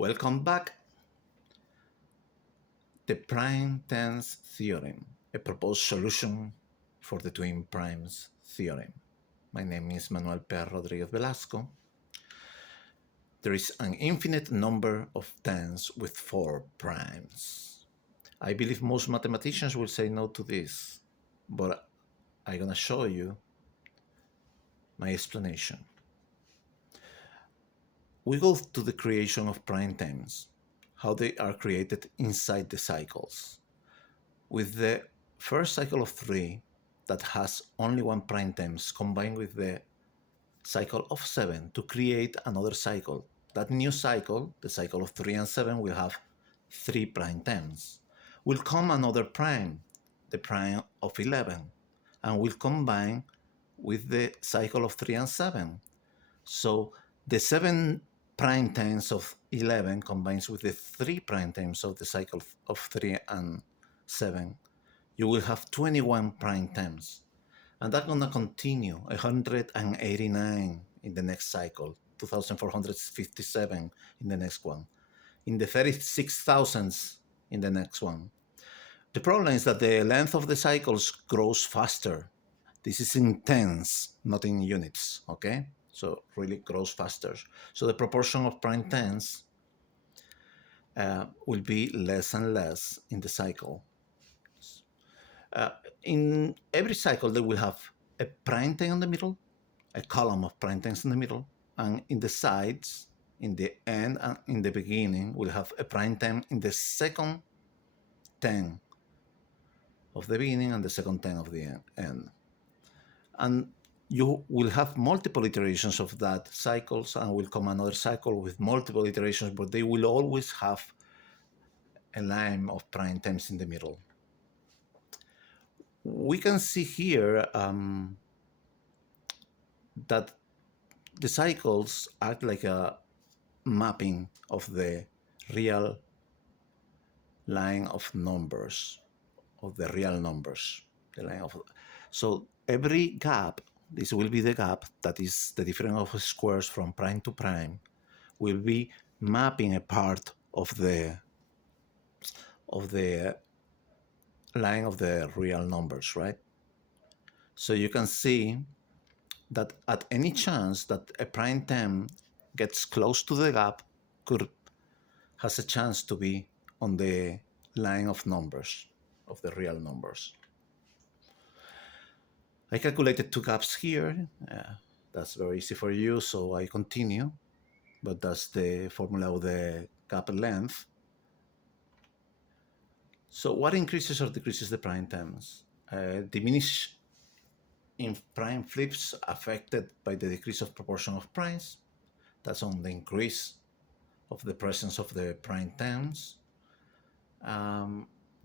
Welcome back. The prime tens theorem, a proposed solution for the twin primes theorem. My name is Manuel P. Rodriguez Velasco. There is an infinite number of tens with 4 primes. I believe most mathematicians will say no to this, but I'm going to show you my explanation. We go to the creation of prime tens, how they are created inside the cycles. With the first cycle of 3 that has only one prime terms combined with the cycle of 7 to create another cycle. That new cycle, the cycle of 3 and 7, will have 3 prime terms. Will come another prime, the prime of 11, and will combine with the cycle of 3 and 7. So the 7 prime terms of 11 combines with the 3 prime terms of the cycle of 3 and 7. You will have 21 prime terms. And that's going to continue 189 in the next cycle, 2457 in the next one, in the 36,000s in the next one. The problem is that the length of the cycles grows faster. This is in tens, not in units, okay? So really grows faster. So the proportion of prime tens will be less and less in the cycle. In every cycle, they will have a prime ten in the middle, a column of prime tens in the middle, and in the sides, in the end and in the beginning, we'll have a prime ten in the second 10 of the beginning and the second 10 of the end. And you will have multiple iterations of that cycles, and will come another cycle with multiple iterations, but they will always have a line of prime tens in the middle. We can see here that the cycles act like a mapping of the real line of numbers, of the real numbers. So every gap, this will be the gap, that is the difference of squares from prime to prime, will be mapping a part of the line of the real numbers, right? So you can see that at any chance that a prime term gets close to the gap, has a chance to be on the line of numbers, of the real numbers. I calculated 2 gaps here. That's very easy for you, so I continue. But that's the formula of the gap length. So what increases or decreases the prime terms? Diminish in prime flips affected by the decrease of proportion of primes. That's on the increase of the presence of the prime terms.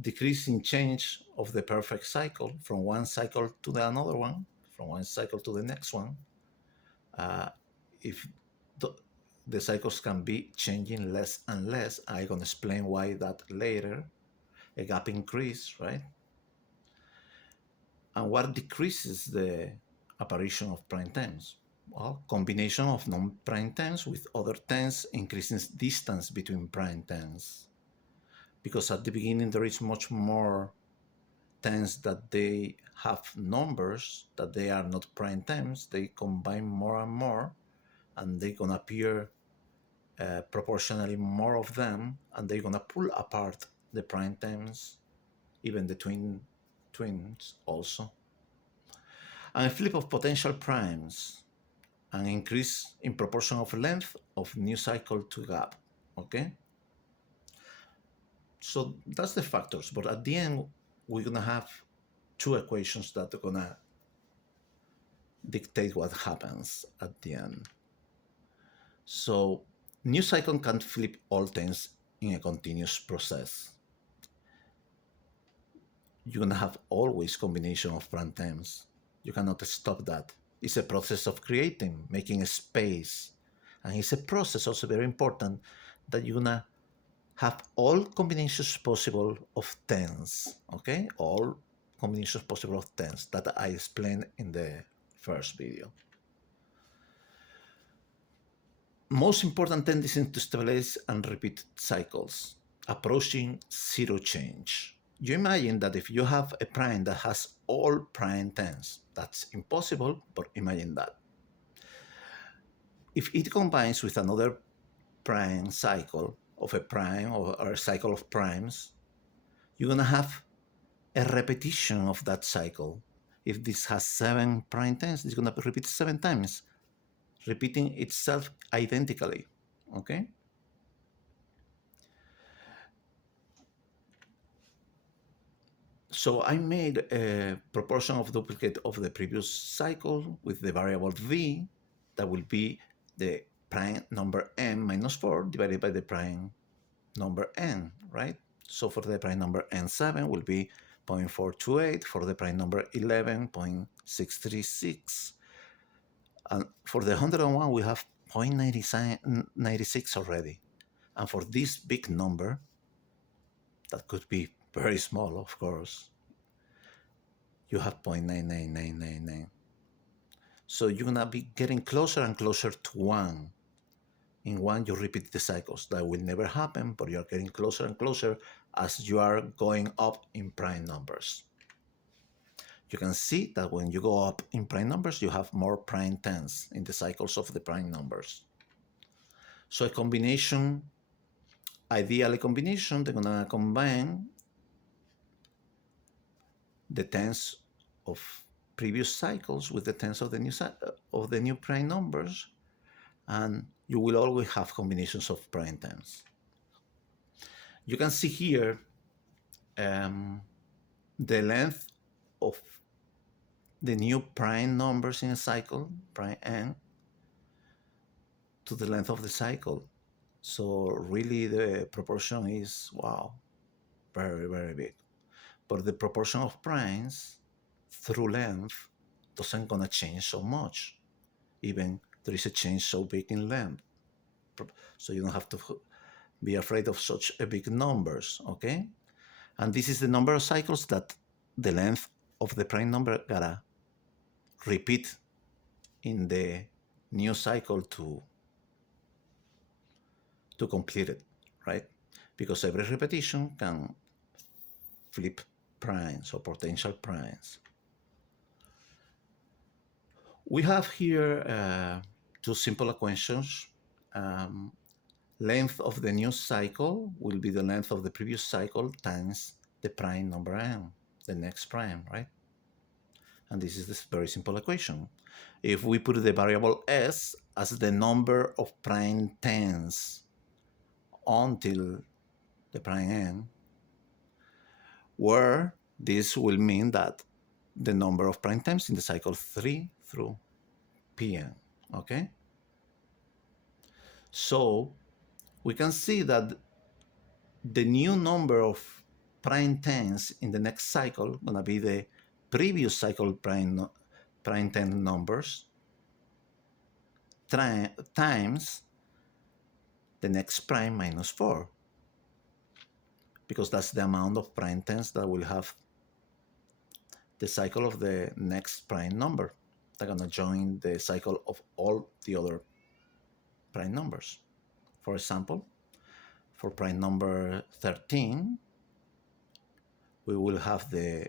Decrease in change of the perfect cycle from one cycle to the another one, from one cycle to the next one. If the cycles can be changing less and less, I'm going to explain why that later. A gap increase, right? And what decreases the apparition of prime terms? Well, combination of non-prime terms with other terms increases distance between prime terms. Because at the beginning there is much more terms that they have numbers, that they are not prime terms, they combine more and more, and they're gonna appear proportionally more of them, and they're gonna pull apart the prime terms, even the twins also. And a flip of potential primes, an increase in proportion of length of new cycle to gap, okay? So that's the factors, but at the end, we're gonna have 2 equations that are gonna dictate what happens at the end. So new cycle can flip all tens in a continuous process. You're gonna have always combination of prime terms. You cannot stop that. It's a process of creating, making a space. And it's a process also very important that you're gonna have all combinations possible of tens, okay? All combinations possible of tens that I explained in the first video. most important tendency to stabilize and repeat cycles, approaching zero change. You imagine that if you have a prime that has all prime tens, that's impossible, but imagine that. If it combines with another prime cycle of a prime or a cycle of primes, you're going to have a repetition of that cycle. If this has 7 prime tens, it's going to repeat 7 times, repeating itself identically, okay? So I made a proportion of duplicate of the previous cycle with the variable v, that will be the prime number n minus 4 divided by the prime number n, right? So for the prime number n7 will be 0.428, for the prime number 11, 0.636, and for the 101 we have 0.96 already. And for this big number, that could be very small, of course, you have 0.99999. So you're gonna be getting closer and closer to 1. In 1 you repeat the cycles. That will never happen, but you're getting closer and closer as you are going up in prime numbers. You can see that when you go up in prime numbers, you have more prime tens in the cycles of the prime numbers. So a combination, ideally combination, they're gonna combine the tens of previous cycles with the tens of the new prime numbers, and you will always have combinations of prime tens. You can see here the length of the new prime numbers in a cycle, prime n, to the length of the cycle. So really the proportion is, wow, very, very big. But the proportion of primes through length doesn't gonna change so much, even there is a change so big in length. So you don't have to be afraid of such a big numbers, okay? And this is the number of cycles that the length of the prime number gotta repeat in the new cycle to complete it, right? Because every repetition can flip primes or potential primes. We have here 2 simple equations. Length of the new cycle will be the length of the previous cycle times the prime number n, the next prime, right? And this is this very simple equation. If we put the variable s as the number of prime tens until the prime n, where this will mean that the number of prime times in the cycle 3 through Pn, okay? So we can see that the new number of prime tens in the next cycle gonna be the previous cycle prime ten numbers times the next prime minus 4, because that's the amount of prime tens that will have the cycle of the next prime number. They're gonna join the cycle of all the other prime numbers. For example, for prime number 13, we will have the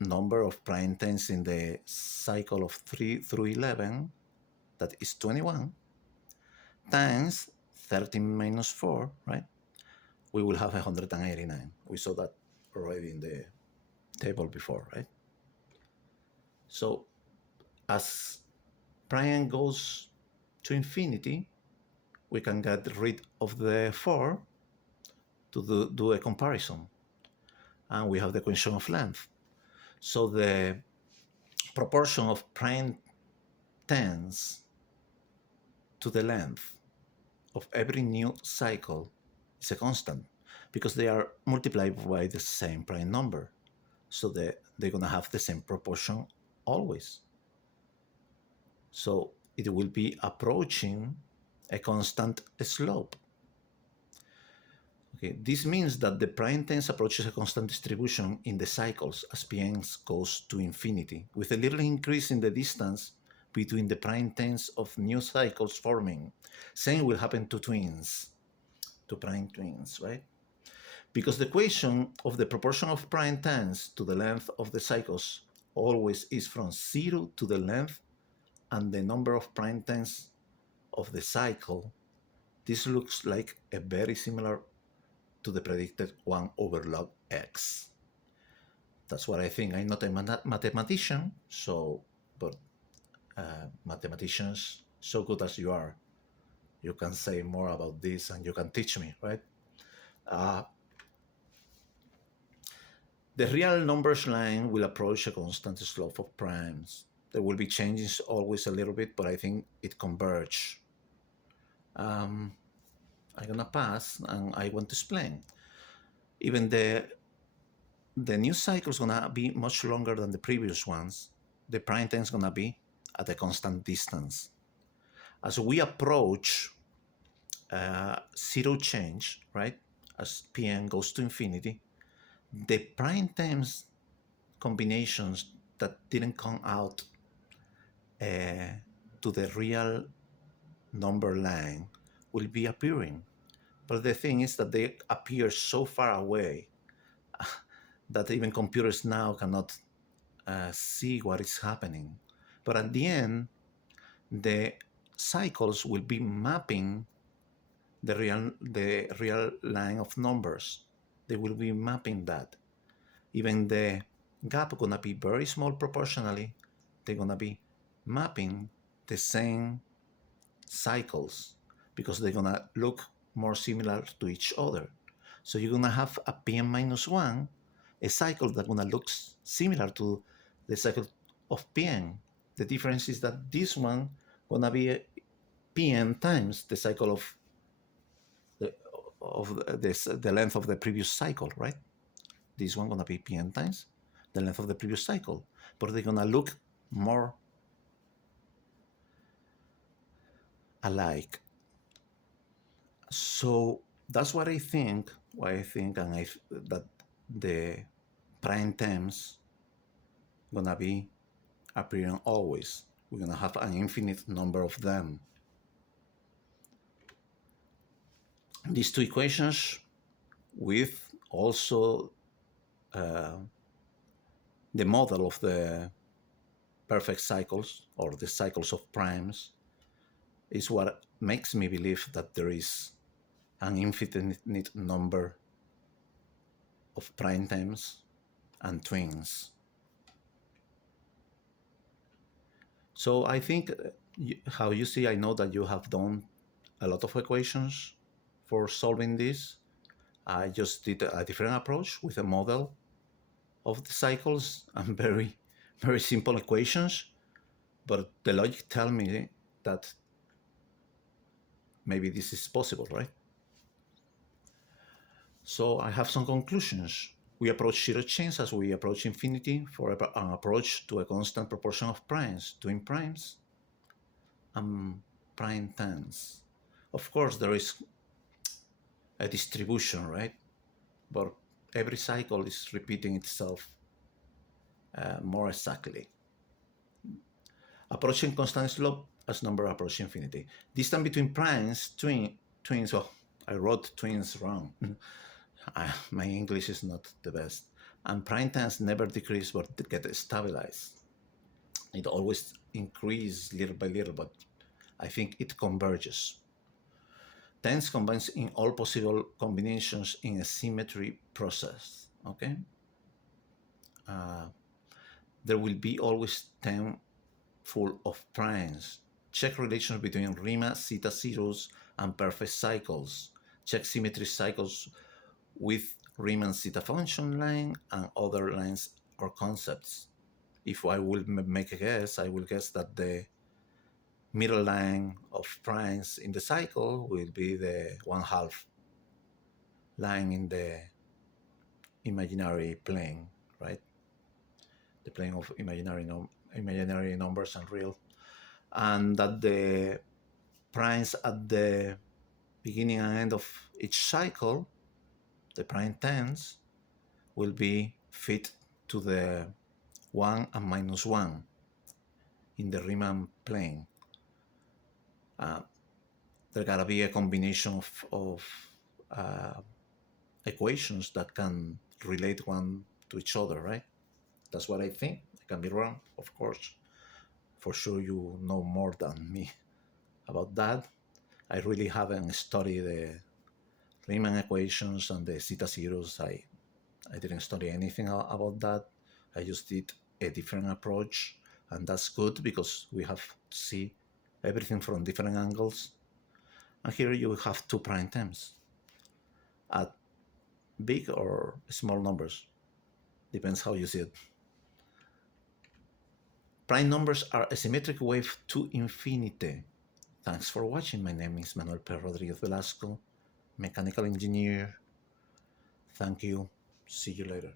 number of prime tens in the cycle of 3 through 11, that is 21, times 13 minus 4, right? We will have 189. We saw that already in the table before, right? So as prime goes to infinity, we can get rid of the 4 to do a comparison. And we have the equation of length. So the proportion of prime tens to the length of every new cycle is a constant, because they are multiplied by the same prime number. So they're gonna have the same proportion always. So it will be approaching a constant slope. Okay, this means that the prime tens approaches a constant distribution in the cycles as Pn goes to infinity, with a little increase in the distance between the prime tens of new cycles forming. Same will happen to twins, to prime twins, right? Because the equation of the proportion of prime tens to the length of the cycles always is from 0 to the length and the number of prime tens of the cycle. This looks like a very similar to the predicted 1 over log x. That's what I think. I'm not a mathematician, but mathematicians, so good as you are, you can say more about this and you can teach me, right? The real numbers line will approach a constant slope of primes. There will be changes always a little bit, but I think it converge. I'm gonna pass and I want to explain. Even the new cycle is gonna be much longer than the previous ones. The prime time is gonna be at a constant distance. As we approach zero change, right? As Pn goes to infinity, the prime times combinations that didn't come out to the real number line will be appearing. But the thing is that they appear so far away that even computers now cannot see what is happening. But at the end, the cycles will be mapping the real line of numbers. They will be mapping that. Even the gap gonna be very small proportionally. They're gonna be mapping the same cycles because they're gonna look more similar to each other. So you're gonna have a Pn minus 1, a cycle that's gonna look similar to the cycle of Pn. The difference is that this one gonna be Pn times the cycle of the length of the previous cycle, right? This one gonna be Pn times the length of the previous cycle, but they're gonna look more alike. So that's what I think. That the prime terms gonna be appearing always. We're gonna have an infinite number of them. These two equations with also the model of the perfect cycles or the cycles of primes is what makes me believe that there is an infinite number of prime times and twins. So I think how you see, I know that you have done a lot of equations for solving this. I just did a different approach with a model of the cycles and very, very simple equations. But the logic tells me that maybe this is possible, right? So I have some conclusions. We approach zero change as we approach infinity for an approach to a constant proportion of primes, twin primes, and prime tens. Of course, there is a distribution, right? But every cycle is repeating itself more exactly. Approaching constant slope as number approach infinity. Distance between primes, twins, oh, I wrote twins wrong. My English is not the best. And prime tens never decrease but get stabilized. It always increases little by little, but I think it converges. Tens combines in all possible combinations in a symmetry process, okay? There will be always 10 full of primes. Check relations between Riemann zeta zeros and perfect cycles. Check symmetry cycles with Riemann zeta function line and other lines or concepts. If I will make a guess, I will guess that the middle line of primes in the cycle will be the 1/2 line in the imaginary plane, right? The plane of imaginary numbers and real. And that the primes at the beginning and end of each cycle, the prime tens, will be fit to the 1 and minus 1. in the Riemann plane. There gotta be a combination of equations that can relate one to each other, right? That's what I think. I can be wrong, of course. For sure, you know more than me about that. I really haven't studied the Riemann equations and the zeta zeros. I didn't study anything about that. I just did a different approach, and that's good because we have to see everything from different angles. And here you have two prime terms at big or small numbers. Depends how you see it. Prime numbers are a symmetric wave to infinity. Thanks for watching. My name is Manuel P. Rodriguez Velasco, mechanical engineer. Thank you. See you later.